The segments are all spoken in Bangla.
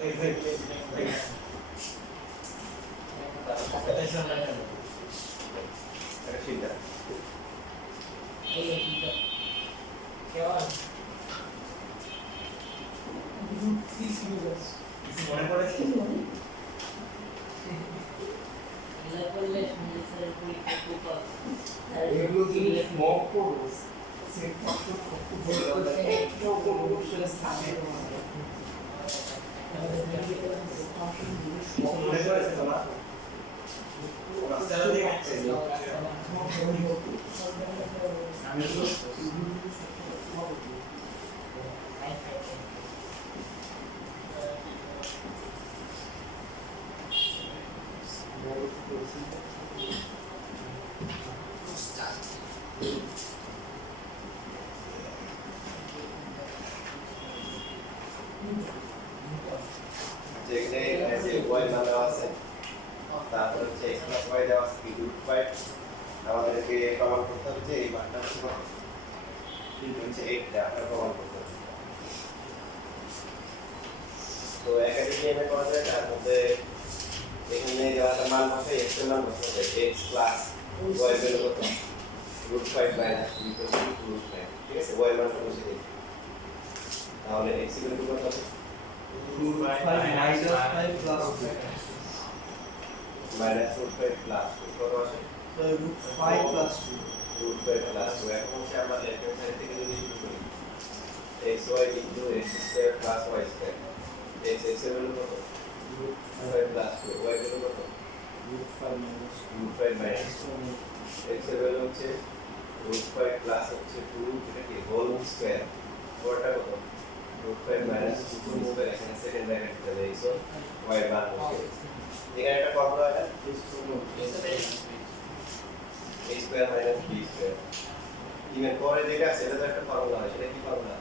মনে পড়েছে এগুলো কি মক করবো সেট ফাংশন খুব ভালো একটা কোন কোশ্চেন স্থানে মনে পড়েছে তোমার আমি তো যেখানে যে y মান দেওয়া আছে তারপর হচ্ছে x + y দেওয়া আছে √5 আমাদেরকে প্রমাণ করতে হবে যে এই মানটা হচ্ছে কত হচ্ছে 8 টা আমরা প্রমাণ করতে হবে তো একাডেমিয়ামে করা যায় তার মধ্যে এখানে দেওয়া আছে মান বসে x এর মান বসে x + y এর কত √5 - 3 √5 ঠিক আছে y এর মানটা বসে দিই তাহলে x এর কত হবে -5 + minus √5 plus 2 কত আসে √5 + 2 √5 plus 2 এখন হচ্ছে আমরা লেফট হ্যান্ড সাইড থেকে যদি শুরু করি xy * x² + y² x এর ভ্যালু কত √5 plus 2 y এর ভ্যালু কত √5 minus 2 x এর ভ্যালু হচ্ছে √5 plus হচ্ছে 2 এটা কি হোল স্কয়ার ওটা কত √5 minus 2 স্কয়ার এখানে সেকেন্ড ব্র্যাকেট দিতে হবে সো y এর মান হচ্ছে এখানে একটা ফর্মুলা আছে a² - b² ইভেন পরে যেটা আছে এটা তো একটা ফর্মুলা আছে এটা কি ফর্মুলা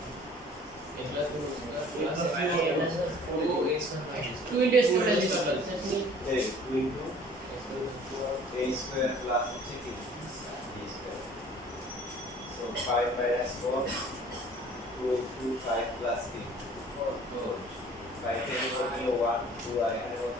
a² plus হচ্ছে কি b² so 5 minus 4 2 5 plus 3 4 5 থেকে হলো 1 2 আর এখানে কত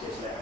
শেষ না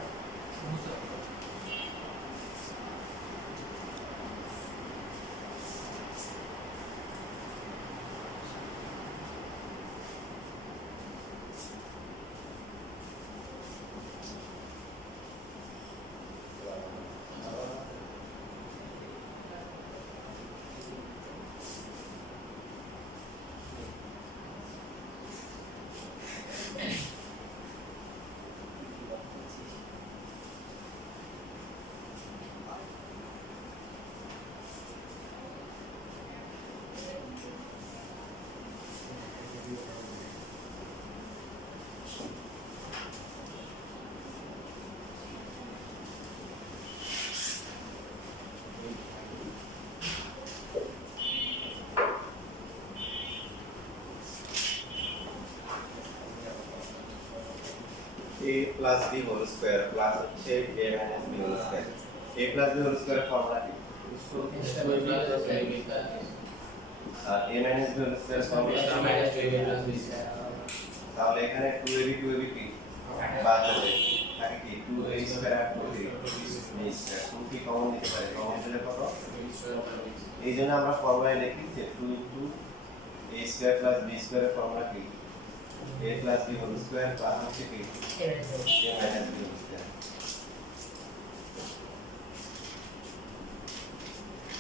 a plus b whole square plus হচ্ছে a minus b whole square a plus b whole square formula কি আর a minus b whole square formula তাহলে এখানে 2ab 2ab কি বাদ যাবে থাকে কি 2a square R 2ab B square to কি কমন নিতে পারি কমন নিলে কত এই জন্য আমরা ফর্মুলায় লিখি যে 2 into a square plus b স্কয়ারের ফর্মুলা কি a plus b whole square plus হচ্ছে কি a minus b whole square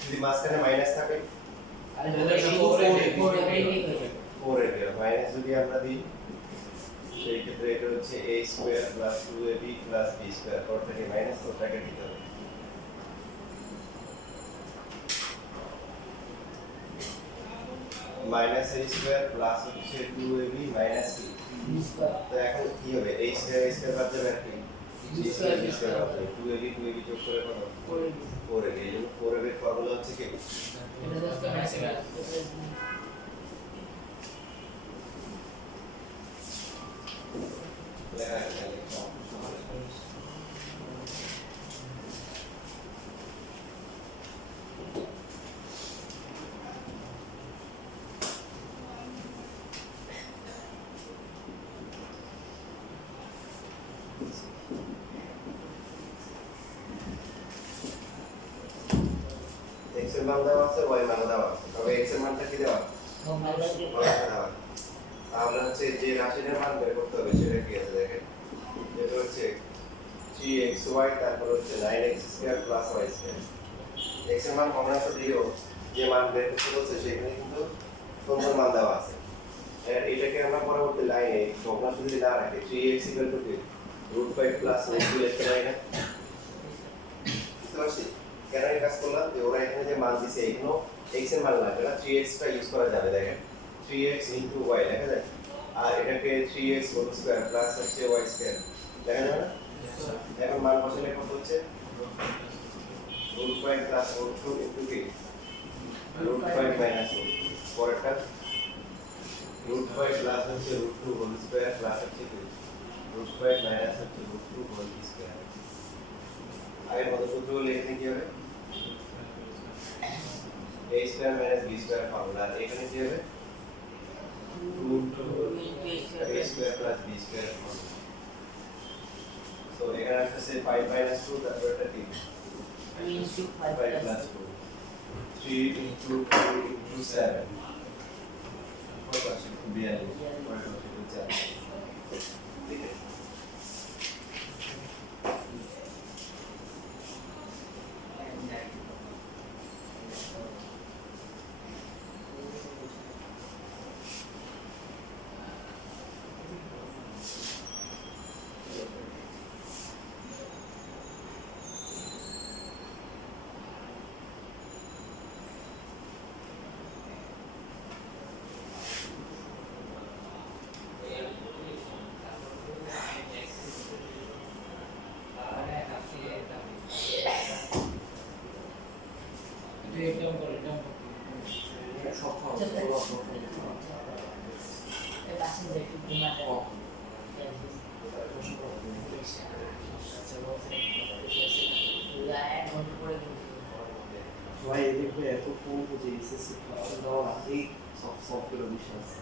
যদি মাঝখানে মাইনাস থাকে ফোর এর মাইনাস যদি আমরা দিই সেই ক্ষেত্রে এটা হচ্ছে a square plus 2ab plus b square পর থেকে মাইনাস তো ব্র্যাকেট দিতে হবে মাইনাস a স্কয়ার প্লাস হচ্ছে 2ab মাইনাস b স্কয়ার তো এখন কি হবে a স্কয়ার বাদ যাবে আর কি b স্কয়ার বাদ যাবে 2ab যোগ করে কত 4ab এই জন্য 4ab এর ফর্মুলা হচ্ছে কি x এর মান দেওয়া আছে y মান দেওয়া আছে তবে x এর মানটা কি দেওয়া তাহলে হচ্ছে যে রাশিটার মান বের করতে হবে সেটা কি আছে দেখেন এটা হচ্ছে 3xy তারপর হচ্ছে 9x square plus y square x এর মান কমন আছে দিও যে মান বের করতে বলছে সেখানে কিন্তু সুন্দর মান দেওয়া আছে আর এটাকে আমরা পরবর্তী লাইনে ভগ্নাংশ যদি না রাখি 3x √5 প্লাস y লিখতে পারি না বুঝতে পারছি কেন এই কাজ করলাম যে ওরা এখানে যে মান দিছে এখানেও x এর মান লাগবে না 3x টা ইউজ করা যাবে দেখেন 3x * y লেখা যায় আর এটাকে 3x হোল স্কয়ার প্লাস হচ্ছে y স্কয়ার লেখা যাবে না এখন মান বসালে কত হচ্ছে √5 প্লাস √2 ইনটু কি √5 মাইনাস 2 পরেরটা √5 প্লাস হচ্ছে √2 হোল স্কয়ার প্লাস হচ্ছে কি √5 মাইনাস হচ্ছে √2 হোল স্কয়ার আগের মতো সূত্র লিখতে কি হবে a square minus b square formula এখানে কি হবে a square plus b square so এখানে আসছে 5 মাইনাস 2 তারপর এটা কি 5 প্লাস 2 3 ইনটু 2 ইনটু 7 কত আসে 42 কত আসে 4 ঠিক আছে সবাই দেখবে এত পড়বো যে এসএসসি ক্লাস দেওয়ার আগেই সব করে বসে আছে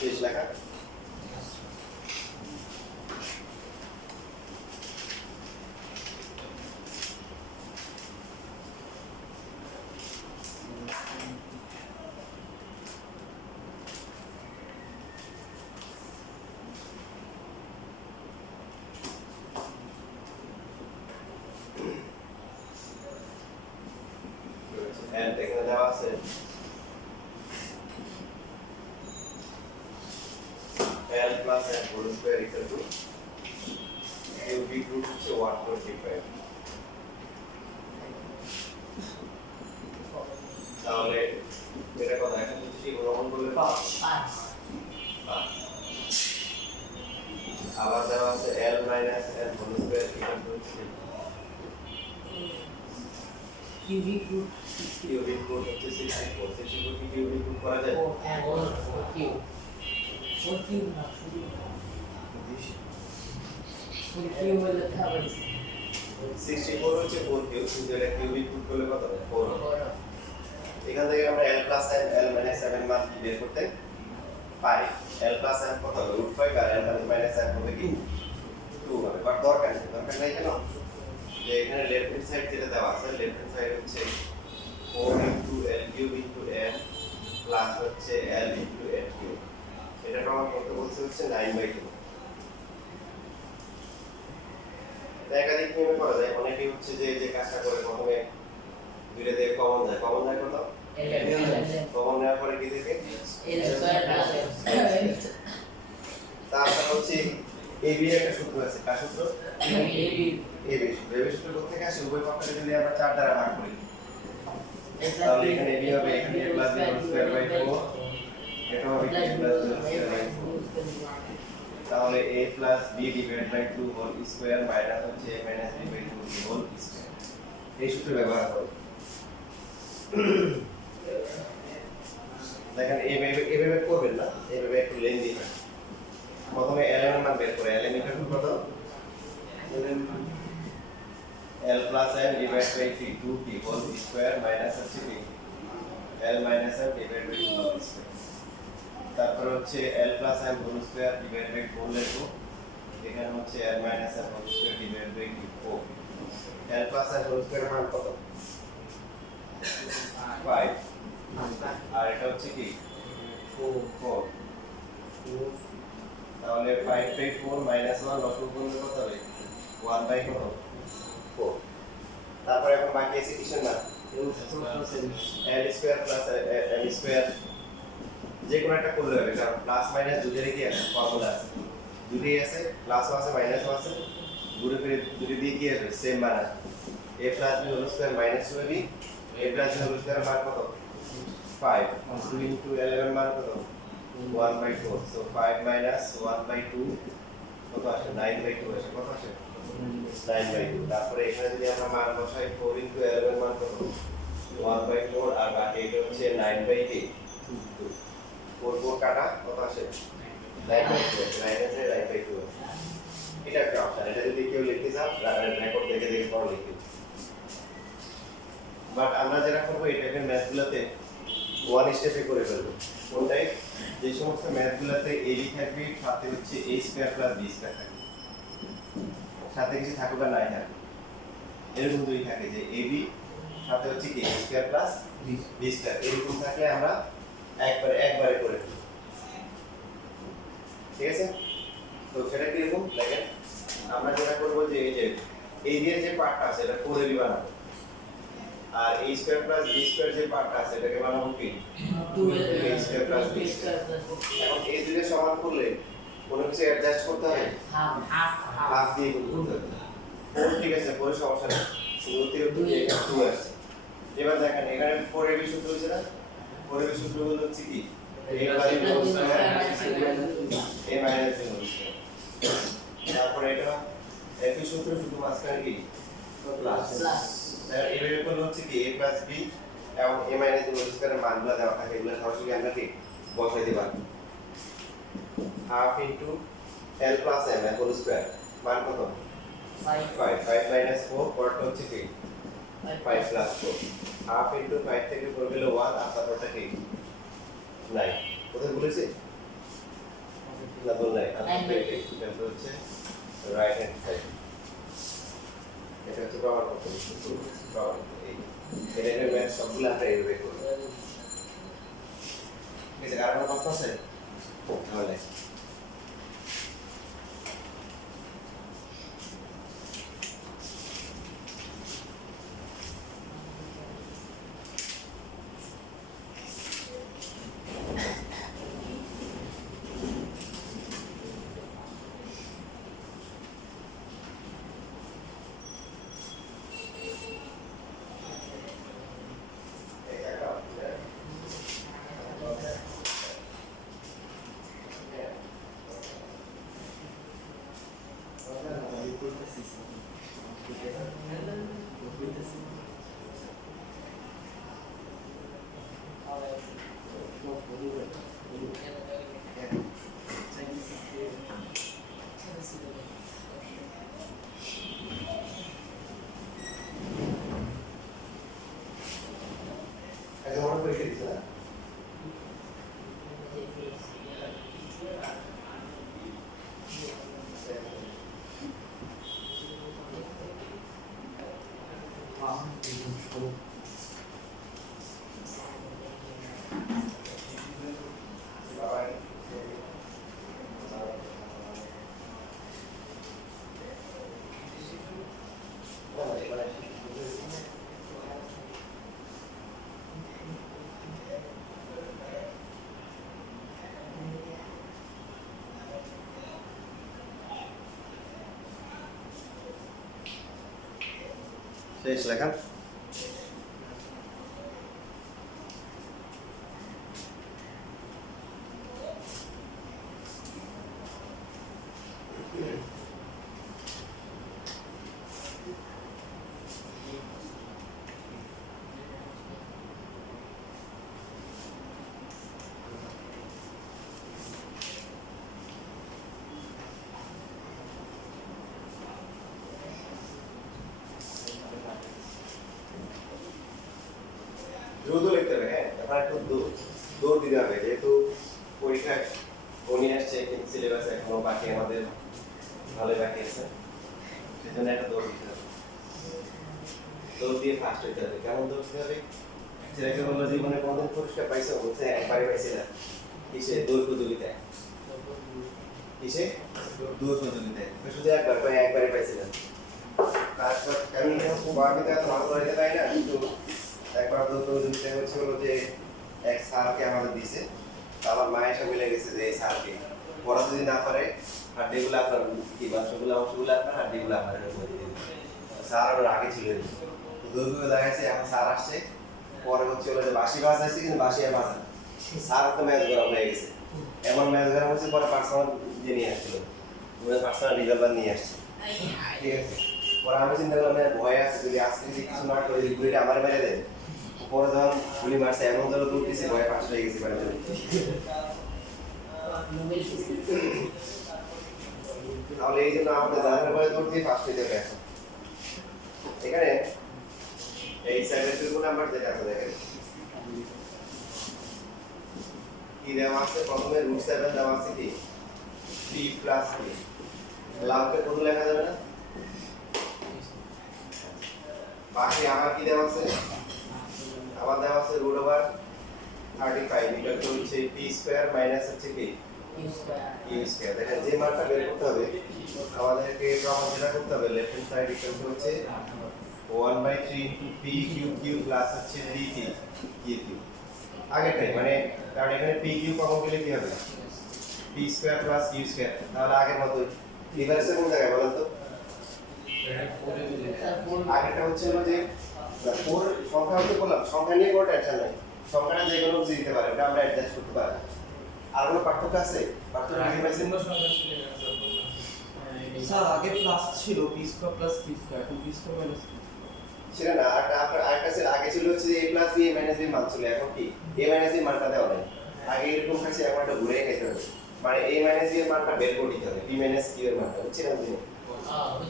শেষ লেখা and এখানে দেওয়া আছে l plus n whole square equal to cubic root হচ্ছে 125 তাহলে এটা কত এখন যদি গ্রহণ করলে 5 আবার দেওয়া আছে l minus n whole square equal to cubic root cubic root হচ্ছে 64 64 কি cubic root করা যায় 4 and 4 cube 4 cube না শুধু 4 cube হলে হবে 64 হচ্ছে 4 কিউব কিন্তু এটা কিউবিক রুট করলে কত হবে 4 হবে এখান থেকে আমরা l plus n l minus 7 মান কি বের করতে পারি l plus n কত হবে √5 আর l minus n হবে কি 2 হবে বাট দরকার নাই কেন যে এখানে লেফট হ্যান্ড সাইড যেটা দেওয়া আছে লেফট হ্যান্ড সাইড হচ্ছে 4 into l cube into n plus হচ্ছে l into n cube এটা প্রমাণ করতে বলছে হচ্ছে 9/2 একাধিক নিয়মে করা যায় অনেকেই হচ্ছে যে যে কাজটা করে প্রথমে দুইটা থেকে কমন যায় কত কমন নেওয়ার পরে কি থেকে l square plus তারপর হচ্ছে ab এর একটা সূত্র আছে কার সূত্র ab ab সূত্র কোথা থেকে আসে উভয় পক্ষকে যদি আমরা 4 দ্বারা ভাগ করি তাহলে এখানে ab হবে এখানে a plus b whole square by 4 এটা হবে a plus b whole square by 4 তাহলে a plus b divided by 2 whole square minus হচ্ছে a minus b by 2 whole square এই সূত্র ব্যবহার করব দেখেন এইভাবে করবেন না এইভাবে একটু লেন্দি হয় প্রথমে ln এর মান বের করে ln ইকুয়াল টু কত l plus n divided by 3 2p whole square minus হচ্ছে কি l minus m divided by 2 whole square তারপর হচ্ছে l plus m whole square divided by 4 লিখব এখানে হচ্ছে l minus m whole square divided by 4 l plus m whole square মান কত 5 আর এটা হচ্ছে কি 4 তাহলে 5/4 minus 1 লসগু করলে কত হবে 1/কত 4 তারপর এখন বাকি আছে কিসের মান l square plus m square যে কোনো একটা করলে হবে কারণ প্লাস মাইনাস দুটোরই কি আছে ফর্মুলা আছে দুটোই আছে প্লাসও আছে মাইনাসও আছে ঘুরে ফিরে দুটো দিয়ে কি আসবে সেম মান আসবে a plus b whole square minus 2ab a plus b whole square মান কত 5 2 into 11 মান কত 1/4 so 5 minus 1/2 কত আসে 9/2 আসে কত আসে 9/2 তারপরে এখানে যদি আমরা মান বসাই 4 into 11 মান কত 1/4 আর বাকি এটা হচ্ছে 9/2 4 কাটা কত আসে 9/2 আছে 9/2 এটা একটা অপশন এটা যদি কেউ লিখতে চান রেকর্ড দেখে দেখে পড়ে লিখতে বাট আমরা যেটা করব এই টাইপের ম্যাথগুলোতে ওয়ান স্টেপে করে ফেলবো কোনটাই যে সমস্ত ম্যাথগুলোতে ab থাকবে সাথে হচ্ছে a square plus b square থাকবে সাথে কিছু থাকুক আর নাই থাকুক এরকম দুই থাকে যে ab সাথে হচ্ছে কি a square plus b square এরকম থাকলে আমরা একবারে করে ফেলবো ঠিক আছে তো সেটা কি রকম দেখেন আমরা যেটা করব যে এই যে ab এর যে পার্টটা আছে এটা 4ab বানাবো আর a square plus b square যে পার্টটা আছে এটাকে বানাবো কি 2a square plus b square এখন এই দুটো সমান করলে কোনো কিছু অ্যাডজাস্ট করতে হবে হাফ দিয়ে করতে হবে 4 ঠিক আছে পরে সমস্যা নেই শুধু অতিরিক্ত এখানে 2 আসছে এবার দেখেন এখানে 4ab সূত্র হচ্ছে না 4ab সূত্র হচ্ছে কি a plus b whole square a minus b whole square তারপরে এটা একই সূত্র শুধু মাঝখানে কি প্লাস এইভাবে করলে হচ্ছে কি a plus b এবং a minus b whole square এর মানগুলো দেওয়া থাকে এগুলো সরাসরি আমরা কি বসাই দিই পারবো half into l plus m whole square মান কত 5 minus 4 পরটা হচ্ছে কি 5 plus 4 half into 5 থেকে 4 গেলে 1 আর তারপরটা কি 9 কোথায় বলেছি না বল নাই এটা হচ্ছে রাইট হ্যান্ড সাইড এটা হচ্ছে প্রমাণ করতে প্রমাণ এই এটা ম্যাথ সবগুলো আমরা এইভাবে করব ঠিক আছে আর কোনো প্রশ্ন আছে তাহলে পরীক্ষা দিছো না? শেষ লেখা। দ্রুত লিখতে হবে, হ্যাঁ এখন একটু দৌড় দিতে হবে, যেহেতু পরীক্ষায় উনি আসছে কিন্তু সিলেবাস এখনো বাকি আমাদের ভালো বাকি আছে, সেজন্য একটা দৌড় দিতে হবে। দৌড় দিয়ে ফার্স্ট হইতে হবে। কেমন দৌড় দিতে হবে? ছেলেকে বললো জীবনে কোনদিন পুরস্কার পাইছো? বলছে একবারই পাইছিলাম। কিসে? দৌড় প্রতিযোগিতায়। কিসে? দৌড় প্রতিযোগিতায়। শুধু একবারই পাইছিলাম। তারপর আমি খুব আগে তো ভালো করতে পারি না, কিন্তু একবার দৌড় প্রতিযোগিতায় হচ্ছিল যে এক স্যারকে আমাদের দিছে, আমার মায়ের সাথে মিলে গেছে যে এই স্যারকে পড়া যদি না পারে হাড্ডিগুলো আপনার কি মাংসগুলো অংশগুলো আপনার হাড্ডিগুলো আপনার স্যার আমার আগে ছিল। দৌড়গুলো দেখাচ্ছে, এখন স্যার আসছে, পরে হচ্ছিল যে বাসি বাজাইছে কিন্তু বাসি আর বাজা স্যার তো ম্যাচ গরম হয়ে গেছে, এমন ম্যাচ গরম হচ্ছে পরে পার্সোনাল যে নিয়ে আসছিল, পার্সোনাল রিভলভার নিয়ে আসছে। ঠিক আছে, পরে আমি চিন্তা করলাম ভয় আছে, যদি আজকে যদি কিছু না করে গুলিটা আমার মেরে দেয়, পরে যখন গুলি মারছে এমন ধরো দূর দিয়েছে ভয়ে পাশ হয়ে গেছি বাড়িতে। তাহলে এই জন্য আমাদের জানার পরে দৌড় দিয়ে ফার্স্ট হইতে হবে। এখানে এই সাইডের টুকু নাম্বার যেটা আছে দেখেন কি দেওয়া আছে, প্রথমে রুট 7 দেওয়া আছে কি p প্লাস p, লাভকে কত লেখা যাবে না? বাকি আমার কি দেওয়া আছে? আমার দেওয়া আছে রুট ওভার 35 এটা হচ্ছে p স্কয়ার মাইনাস হচ্ছে কি q স্কয়ার। দেখেন যে মানটা বের করতে হবে আমাদেরকে প্রমাণ যেটা করতে হবে, left hand side equal to হচ্ছে 1/3 into p cube cube plus হচ্ছে p কিউব আগেরটাই, মানে কারণ এখানে p কিউব কমন গেলে কি হবে p square plus q square, তাহলে আগের মতই ডিফারেন্সটা কোন জায়গায় বলেন তো? আগেরটা হচ্ছে যে 4 সংখ্যা হতে বললাম, সংখ্যা নিয়ে কোনো টেনশন নাই, সংখ্যাটা যে কোনো কিছু দিতে পারে, ওটা আমরা অ্যাডজাস্ট করতে পারি। আর কোনো পার্থক্য আছে? পার্থক্য কি পাইছেন? স্যার আগে প্লাস ছিল p square plus q square, এখন p স্কয়ার মাইনাস q ছিল না, আর আপনার আরেকটা ছিল, আগে ছিল হচ্ছে a plus b a minus b মান ছিল, এখন কি a মাইনাস b মানটা দেওয়া নাই, আগে এরকম খাইছে, এখন একটা ঘুরে খাইতে হবে, মানে a মাইনাস b এর মানটা বের করে দিতে হবে, b মাইনাস q এর মানটা, বুঝছেন আপনি?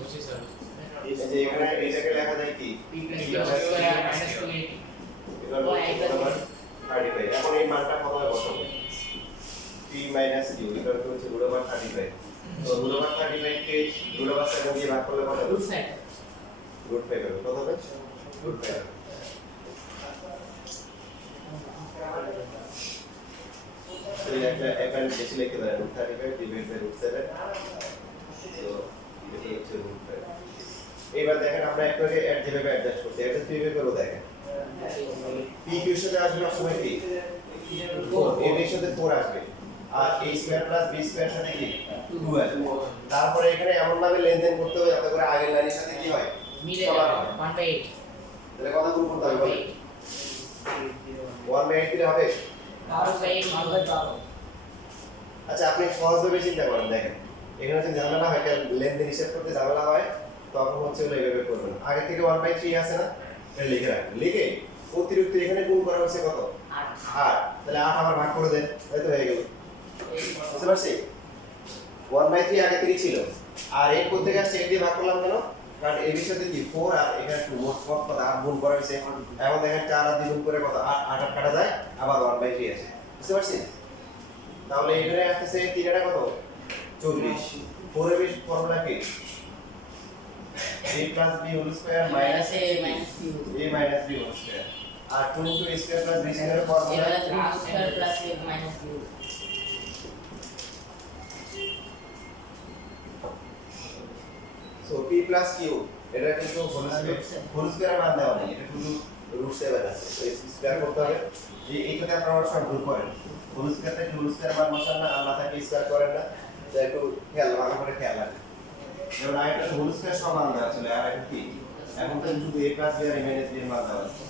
বুঝছি স্যার। এই যে এখানে এটাকে লেখা যায় কি p plus q square minus 280 এখন এই মানটা প্রথমে বসাবো, p মাইনাস q এটা হচ্ছে রুট ওভার 35, তো রুট ওভার 35 কে রুট ওভার 7 দিয়ে ভাগ করলে কত হবে? রুট সাইড রুট 5 হবে, কত হবে? রুট 5। তো একটা বেশি লিখতে পারেন, রুট 35 ডিভাইড বাই রুট 7, তো এটা হচ্ছে রুট 5। এবার দেখেন আমরা একটাকে যেভাবে অ্যাডজাস্ট করছি, এটা কিভাবে করব দেখেন, p কিউ এর সাথে আসবে সময় কি 4, এর সাথে 4 আসবে, আর a square plus b square সাথে কি 2 আসবে। তারপরে এখানে এমন ভাবে লেনদেন করতে হবে যাতে করে আগের লাইনের সাথে কি হয় মিলে সমান হয়। 1/8 তাহলে কত গুণ করতে হবে বলেন? 1/8 দিলে হবে? 12/8 আচ্ছা আপনি সহজভাবে চিন্তা করেন, দেখেন এখানে যদি ঝামেলা হয়, লেনদেন হিসাব করতে ঝামেলা হয়, তখন হচ্ছে হলো এইভাবে করবেন, আগে থেকে 1/3 আছে না, এটা লিখে রাখবেন, লিখে অতিরিক্ত এখানে গুণ করা হচ্ছে কত 8, তাহলে 8 আবার ভাগ করে দেন, তাই তো হয়ে গেল, বুঝতে পারছি? 1/3 আগে থেকে ছিল, আর এই করতে আসছে 8 দিয়ে ভাগ করলাম কেন, কারণ এর সাথে কি 4 আর এখানে 2 মোট কত 8 গুণ করা হয়েছে এখন দেখেন 4 আর 2 গুণ করে কত 8 8 কাটা যায় আবার 1/3 আছে বুঝতে পারছেন তাহলে এখানে আসছে 3 এটা কত 24 4 এর বেশ ফর্মুলা কি a plus b whole square minus a minus b a minus b whole square আর 2 into a square plus b square formula a square plus a minus b so p plus q এটা কিন্তু হোল স্কয়ার মান দেওয়া নেই এটা শুধু √7 আছে তো স্কয়ার করতে হবে এইটাতে আপনারা সব ভুল করেন হোল স্কয়ারটা হোল স্কয়ার মান বসান না আর মাথাকে স্কয়ার করেন না তো একটু ভালো করে খেয়াল রাখবেন যেমন আইটা হোল স্কয়ার সমান দেওয়া ছিল আর এটা কি এখন তো শুধু a plus b R a minus b এর মান দেওয়া আছে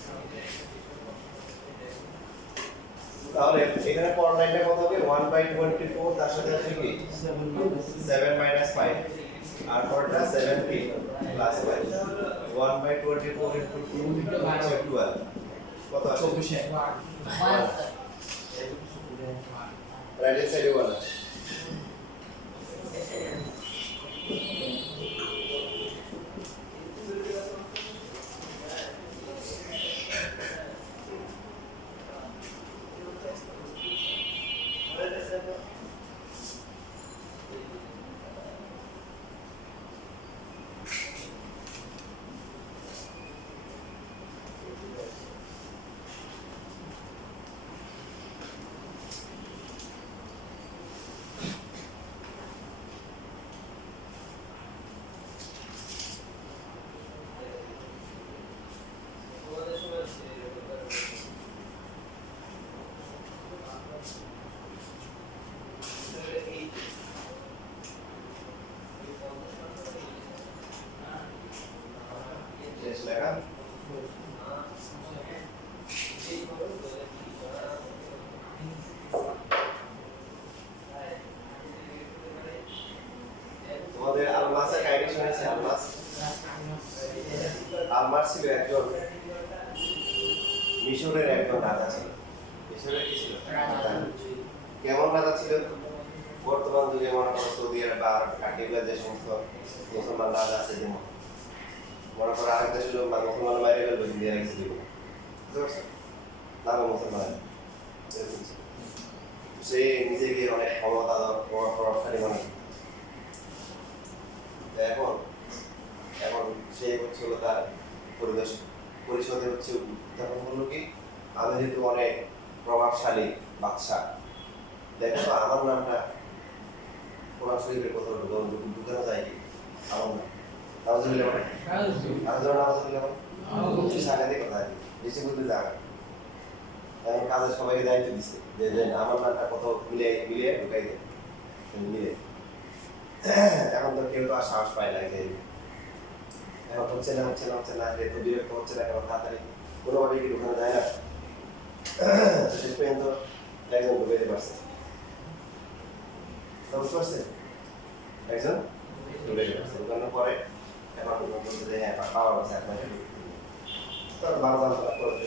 তাহলে এখানে পর লাইনটা কত হবে 1/24 তার সাথে আছে কি 7 minus 5 আর পরটা 7p plus 5 1/24 into 2 হচ্ছে 12 কত আছে 24 রাইট হ্যান্ড সাইডে 1 আছে শেষ লেখা তোমাদের আলমাসের কাহিনী শুনেছি আলমাস ছিল একজন মিশরের একজন রাজা ছিল মিশরের কি ছিল কেমন রাজা ছিল বর্তমান যুগে মনে করো সৌদি আরব বা কাকিগুলা যে সমস্ত মুসলমান রাজা আছে যেমন মনে করো আরেক দেশের লোক মুসলমান বাইরে গেল ইন্ডিয়া রেখেছে দিব বুঝতে পারছো নামে মুসলমান সে নিজেকে অনেক ক্ষমতা প্রভাবশালী মনে এখন এখন সে হচ্ছে হলো তার পরিষদে হচ্ছে তখন বললো কি আমি যেহেতু অনেক প্রভাবশালী বাদশাহ দেখো তো আমার নামটা কোরআন শরীফের কোথাও ঢুকানো যায় কি আমার নাম নাউজুবিল্লাহ বলে নাউজুবিল্লাহ বলে সাংঘাতিক কথা আর কি বেশি বলতে যাবে এখন কাজের সবাইকে দায়িত্ব দিচ্ছে যে আমার নামটা কোথাও মিলিয়ে ঢুকাই দেয় মিলে এখন তো কেউ তো আর সাহস পায় না যে এখন হচ্ছে না যেহেতু বিরক্ত হচ্ছে না এখন তাড়াতাড়ি কোনোভাবে কি ঢুকানো যায় না শেষ পর্যন্ত একজন ঢুকাইতে পারছে বুঝতে পারছেন একজন ঢুকাইতে পারছে ঢুকানোর পরে এখন বলছে যে হ্যাঁ পাওয়া গেছে এক মাসে তো ভালো দাম করে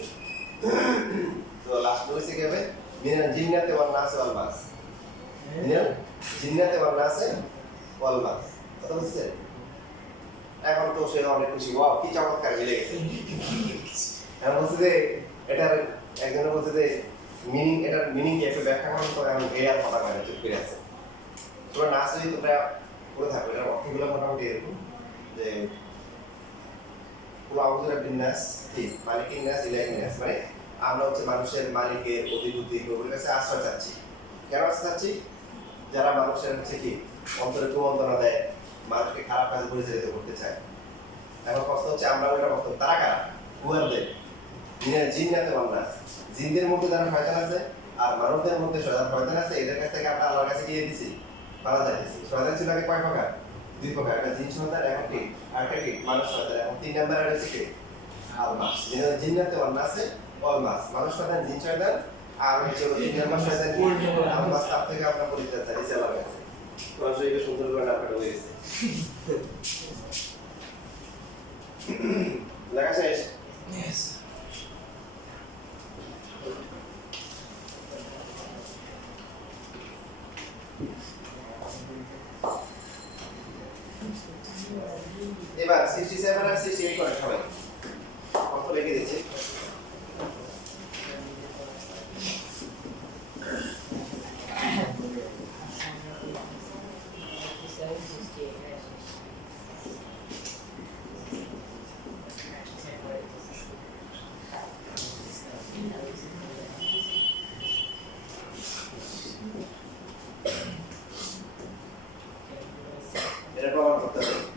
তো লাস্ট বলেছে কি হবে মিনাল জিন্নাতে ওয়াল নাস ওয়াল মাস মিনাল জিন্নাতে ওয়াল নাস ওয়াল মাস কথা বুঝছেন এখন তো সে অনেক খুশি ওয়াও কি চমৎকার মিলে গেছে এখন বলছে যে এটার একজনে বলছে যে এটার মিনিং কি একটু ব্যাখ্যা করেন তো এখন এই আর কথা কয় না চুপ করে আছে তোমরা নাচ যদি তোমরা করে থাকো এটার অর্থগুলো মোটামুটি এরকম যে আউযুরা বিন্নাস কি মালিকিন নাস ইলাহিন নাস মানে আমরা হচ্ছে মানুষের মালিকের অধিপতি প্রভুর কাছে আশ্রয় চাচ্ছি কেন আশ্রয় চাচ্ছি যারা মানুষের হচ্ছে কি অন্তরে কুমন্ত্রণা দেয় মানুষকে খারাপ কাজে পরিচালিত করতে চায় এখন প্রশ্ন হচ্ছে আমরা ওটা বক্তব্য তারা কারা হুয়ারদের জিন্নাতে মামলা জিনদের মধ্যে যারা শয়তান আছে আর মানবদের মধ্যে শয়তান আছে এদের কাছ থেকে আমরা আল্লাহর কাছে গিয়ে দিছি পালা যাইতেছি শয়তান ছিল আগে কয় প্রকার 2 প্রকার একটা জিন শয়তান এখন কি আরেকটা কি মানুষ শয়তান এখন 3 নাম্বার রয়েছে কি আলমাস জিন্নাতে মামলা আছে অলমাস মানুষ শয়তান জিন শয়তান আর হচ্ছে 3 নাম্বার শয়তান কি আলমাস তার থেকে আমরা পরিত্রাণ চাইছি আল্লাহর কাছে কোরআন শরীফে সুন্দর করে নামটা হয়ে গেছে লেখা শেষ Yes. এবার 67 আর 68 করে সবাই কত লিখে দিচ্ছি এটা প্রমাণ করতে হবে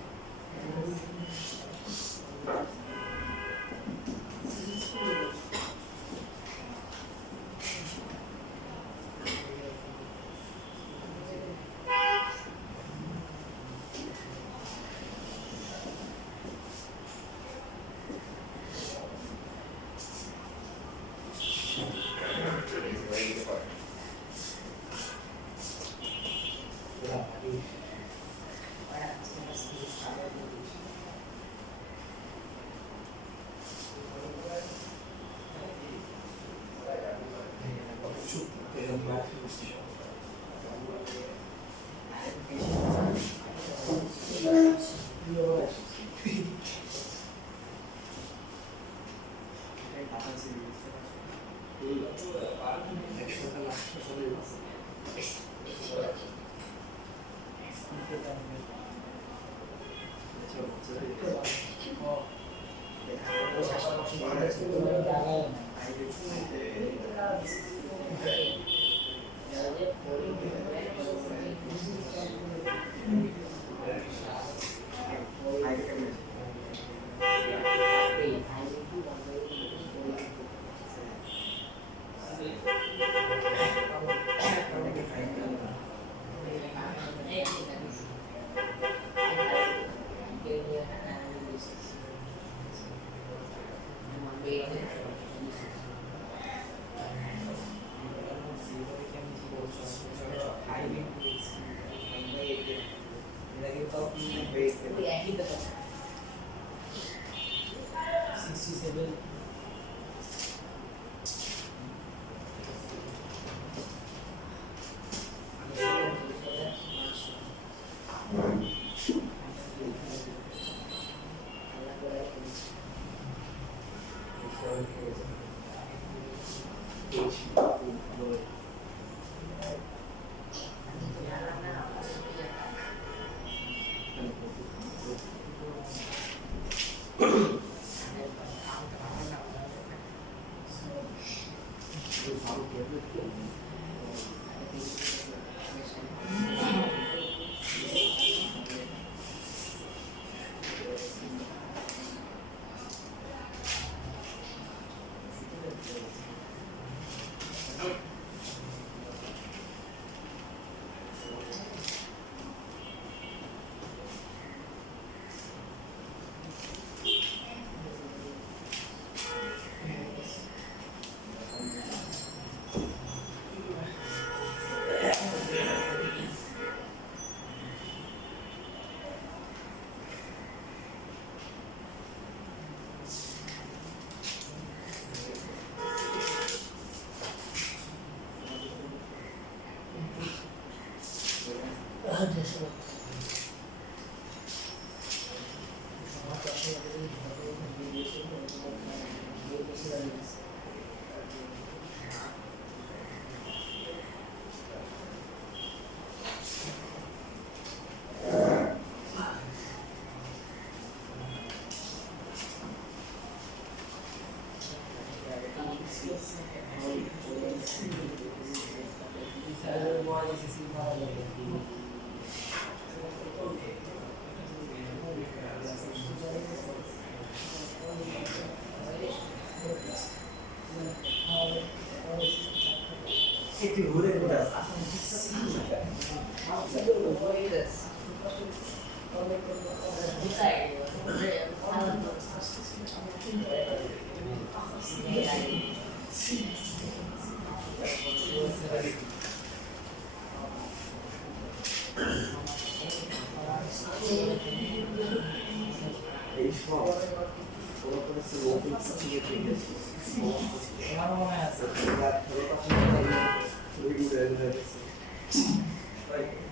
Like,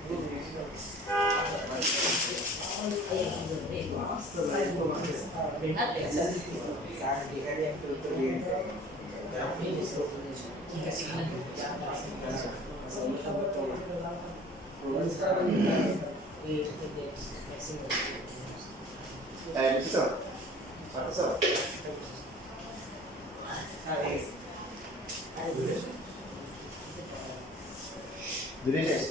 Bisa? Bisa? Direces.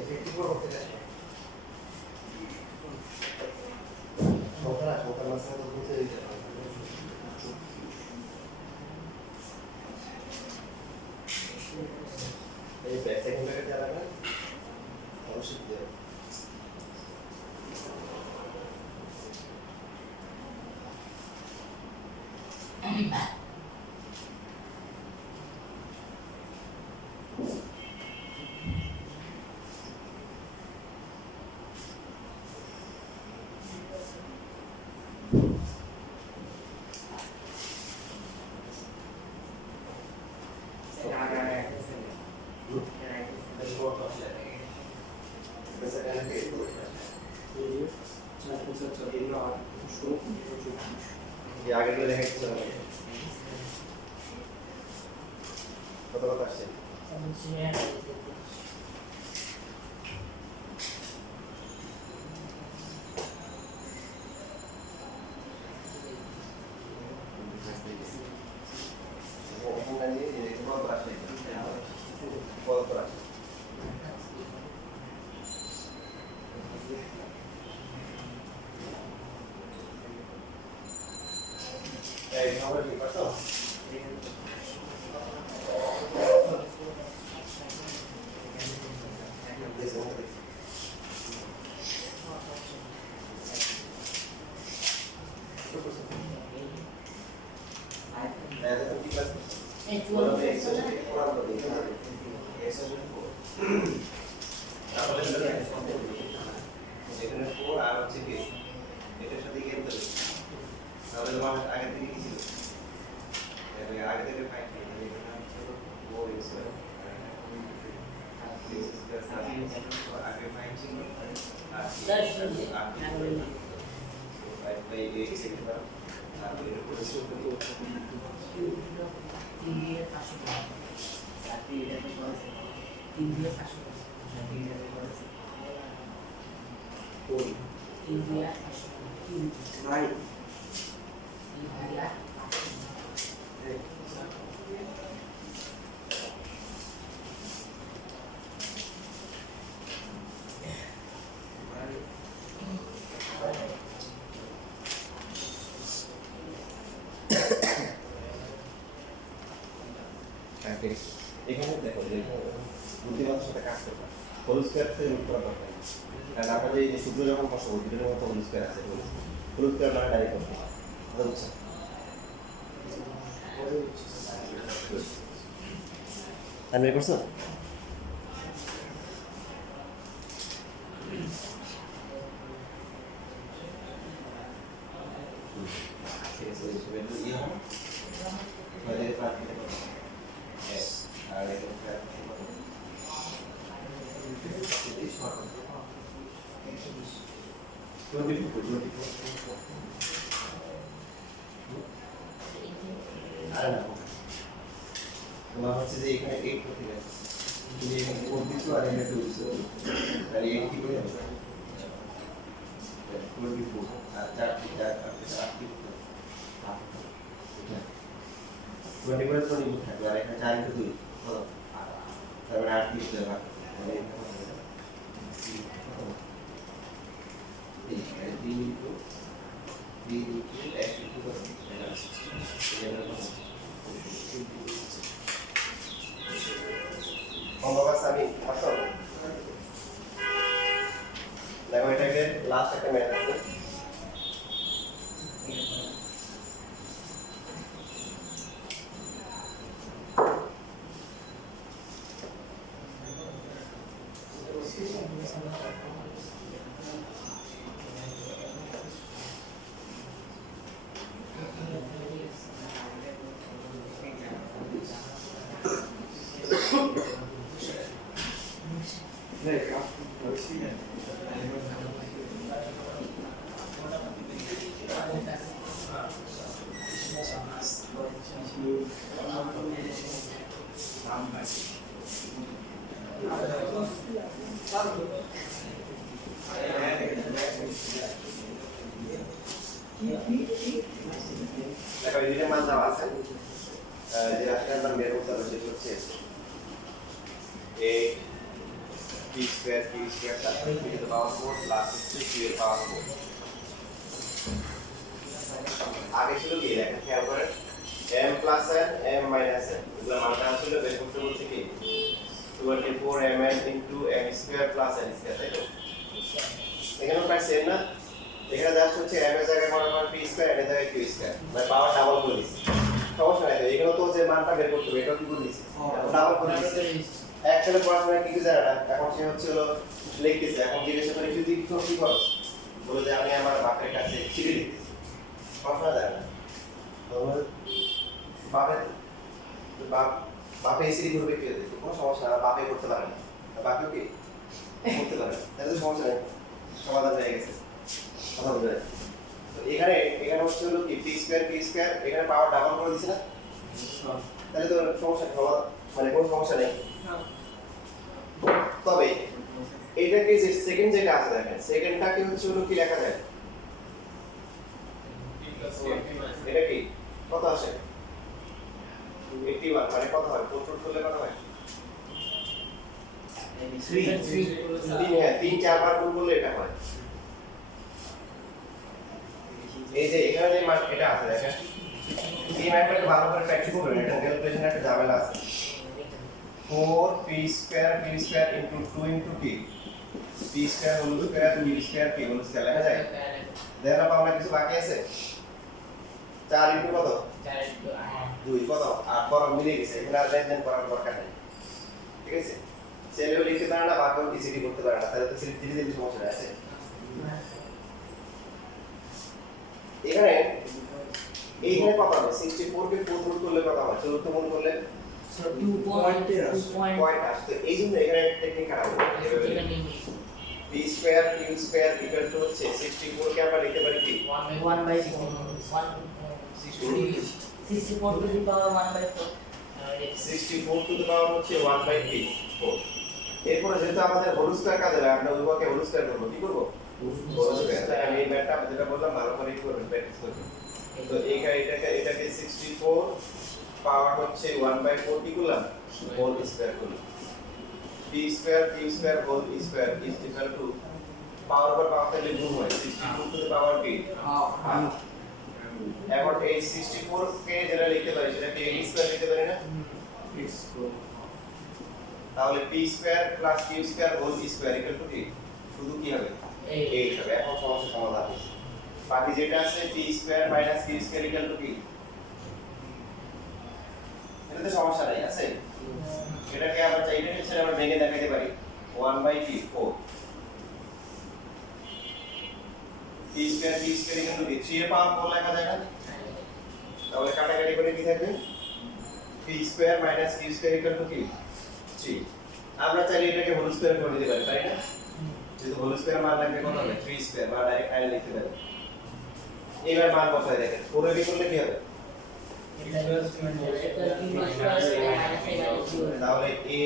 Efectivo rotación. Otra más algo que se dice. Second bracket क्या लगा? आवश्यक है. ये आगे के रहेंगे तो बता से এখানে দেখো যে বুদ্ধিমানের সাথে কাজ করবে হোল স্কয়ার থেকে রুট করা দরকার কারণ আমরা যে সূত্র যখন বসাবো দুটোর মতো হোল স্কয়ার আছে হোল স্কয়ার মানে ডাইরেক্ট করবে বুঝছো আমি করছো তোমার হচ্ছে যে এখানে 8 করতে গেছে তুমি এখানে 4 দিছো আর এখানে 2 দিছো তাহলে 8 কি করে হবে 24 আর 4 কি 4 8 কি 20 করে 20 থাকবে আর এখানে 4 ইনটু 2 কত তারপরে 8 কি হবে তাহলে এই 3 ইনটু 3 ইনটু x ইনটু কত অঙ্গবাস আমি আসল দেখো এটাকে লাস্ট একটা ম্যাথ আছে দেখো এই দুইটা মান দেওয়া আছে যে রাশিটার মান বের করতে হবে সেটা হচ্ছে 8 p স্কয়ার q স্কয়ার তারপরে p two the power 4 plus হচ্ছে q এর পাওয়ার 4 আগে ছিল কি দেখেন খেয়াল করেন m plus n m minus n এগুলো মানটা ছিল বের করতে বলছে কি 24 mn into m square plus n square তাই তো এখানেও প্রায় সেম না এখানে জাস্ট হচ্ছে m এর জায়গায় মনে করেন p স্কয়ার n এর জায়গায় q স্কয়ার মানে পাওয়ার ডাবল করে দিচ্ছি সমস্যা নাই তো এখানেও তো যে মানটা বের করতে হবে এটাও কি করে দিচ্ছি ডাবল করে দিচ্ছি একসাথে পড়াশোনা কিছু জানে না এখন সে হচ্ছে হলো লিখতেছে এখন জিজ্ঞাসা করে যদি তো কি করো বলে যে আমি আমার বাপের কাছে চিঠি লিখতেছি পড়াশোনা জানে না তো বাপের বাপে এসি করবে কি হতে কোনো সমস্যা না বাপে করতে পারে না বাপেও কি করতে পারে তাহলে তো সমস্যা নেই সমাধান হয়ে গেছে কথা বুঝে তো এখানে এখানে হচ্ছে হলো কি p স্কয়ার এখানে পাওয়ার ডাবল করে দিছি না তাহলে তো সমস্যা মানে কোনো সমস্যা নেই তবে এইটাকে যে সেকেন্ড যেটা আছে দেখেন সেকেন্ডটাকে হচ্ছে হলো কি লেখা যায় এটা কি কত আসে 81 মানে কত হয় প্রচুর করলে কত হয় 3 4 বার গুণ করলে এটা হয় এই যে এখানে যে মান এটা আছে দেখেন এই ম্যাথটা ভালো করে প্র্যাকটিস করবেন এটা ক্যালকুলেশন একটা ঝামেলা আছে 4 p square q square into 2 into p p square whole square q square p whole square লেখা যায় দেখেন আমরা কিছু বাকি আছে 4 ইনটু কত 4 ইনটু 2 কত 8 বড় মিলে গেছে এখানে আর লেনদেন করার দরকার নেই ঠিক আছে ছেলেও লিখতে পারে না বাকিও ইজিলি করতে পারে না তাহলে তো সিরিজ ধীরে ধীরে সমস্যা আছে এখানে এইখানে কত হবে 64 কে 4 রুট করলে কত হবে 14 গুণ করলে 2 পয়েন্ট আসছে এই জন্য এখানে টেকনিক খারাপ হবে p square q square equal to হচ্ছে 64 কে আমরা লিখতে পারি কি 1 by 64 to the power 1 by 4 64 to the power হচ্ছে 1 বাই 4 এরপরে যেহেতু আমাদের হোল স্কয়ার কাজ হবে আমরা উভয়কে হোল স্কয়ার করব কি করব হোল স্কয়ার আমি এই ম্যাথটা যেটা বললাম ভালো করে করবেন প্র্যাকটিস করবেন তো এটাকে 64 পাওয়ার হচ্ছে 1 বাই 4 কি করলাম হোল স্কয়ার করলাম p square q square whole square is equal to power পর পাওয়ার তাহলে গুণ হয় 64 টু দ্য পাওয়ার কি এখন এই 64 কে যেটা লিখতে পারি সেটা কি a স্কয়ার লিখতে পারি না তাহলে p square plus q square whole square equal to কি শুধু কি হবে 8 হবে এখন সমস্যা সমাধান হয়েছে বাকি যেটা আছে p square minus q square equal to কি এটাতে সমস্যা নাই আছে এটাকে আমরা চাইলে নিচে আমরা ভেঙে দেখাতে পারি 1 by p 4 p square equal to 3 এর পাওয়ার 4 লেখা যায় না তাহলে কাটাকাটি করে কি থাকবে p square minus q square equal to কি 3 আমরা চাইলে এটাকে হোল স্কয়ার করে দিতে পারি তাই না যেহেতু হোল স্কয়ার মান লাগবে কত হবে 3 স্কয়ার বা ডাইরেক্ট আইন লিখতে পারি এবার মান বসাই দেখেন 4 এ করলে কি হবে তাহলে a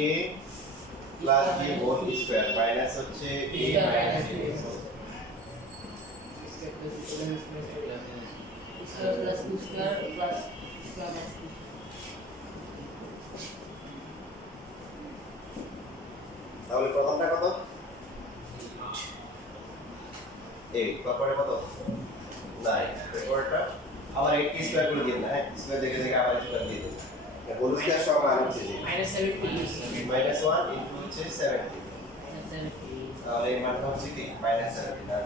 plus b whole square minus হচ্ছে a minus b plus 2 square plus তাহলে প্রথমটা কত 8 তারপরে কত 9 এরপরটা আবার 8 স্কয়ার করে দিন না স্কয়ার দেখে দেখে আবার স্কয়ার দিয়ে দিন হোল স্কয়ার সব মান হচ্ছে যে -70 -1 ইনটু হচ্ছে 70 তাহলে এই মানটা হচ্ছে কি -70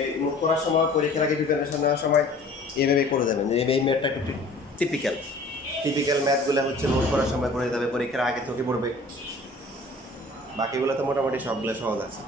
এই মুখ করার সময় পরীক্ষার আগে প্রিপারেশন নেওয়ার সময় এইভাবে করে যাবেন যে এই ম্যাথটা একটু টিপিক্যাল ম্যাথগুলো হচ্ছে নোট করার সময় করে যাবে পরীক্ষার আগে থেকে পড়বে বাকিগুলো তো মোটামুটি সবগুলো সহজ আছে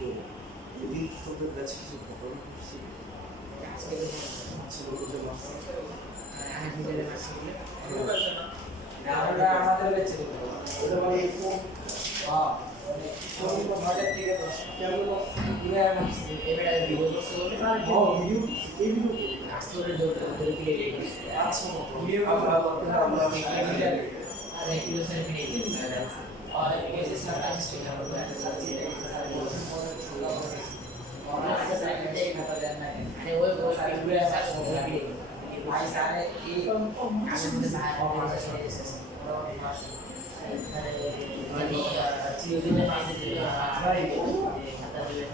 এদিন তোদের কাছে কিছু খবর করছি আজকে ছেলে দুজন আছে আমি ভিডিও করছি আমরা আমাদের বেঁচে দেব ওটা মানে কোন হ্যাঁ কোন মডেল থেকে দশ কেমন পুরো মাসে এবারে ভিডিও করছে বলে ভিডিও এই ভিডিও আজকে দৌড়তে দৌড়তে দিয়ে গেছে আচ্ছা ভিডিও আমরা আমরা আর এগুলো সব ভিডিও और ऐसे सारा स्टेट हम लोग ऐसे सब चीजें और ऐसे साइड में एक नंबर देना है अरे वो सारे पूरे ऐसा हो गया भी भाई सारे ये आनंद बाहर और वहां से ऐसे और अरे ये चीजें में ऐसे भाई खाता दिए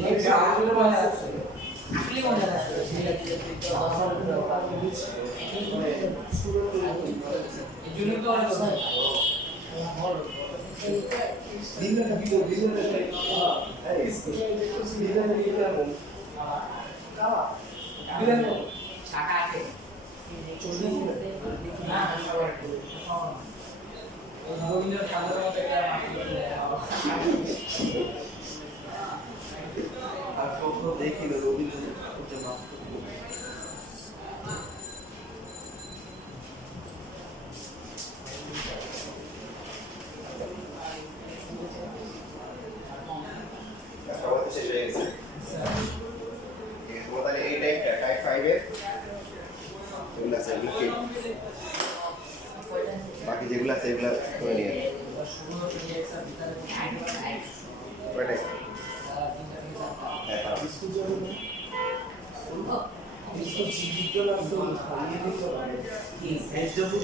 ये गांव में আসলে মনে আছে এই জন্য তো অনেক দিনের ভিডিও দিনের এই দিনের ভিডিও এরকম দিনের শাখা আছে চল্লিশ না রবীন্দ্র ঠাকুরের মতো একটা আর কখনো দেখি না রবীন্দ্র ঠাকুরকে মাফ করবো সবাই তো শেষ হয়ে গেছে ঠিক আছে তোমার তাহলে এই টাইপটা টাইপ 5 এর এগুলো আছে লিকুইড বাকি যেগুলো আছে এগুলো করে নিয়ে কয়টাই হ্যাঁ পারো বিস্কুট যাবে না বিস্কুট জিজ্ঞাসা করতে হবে নিয়ে দিতে হবে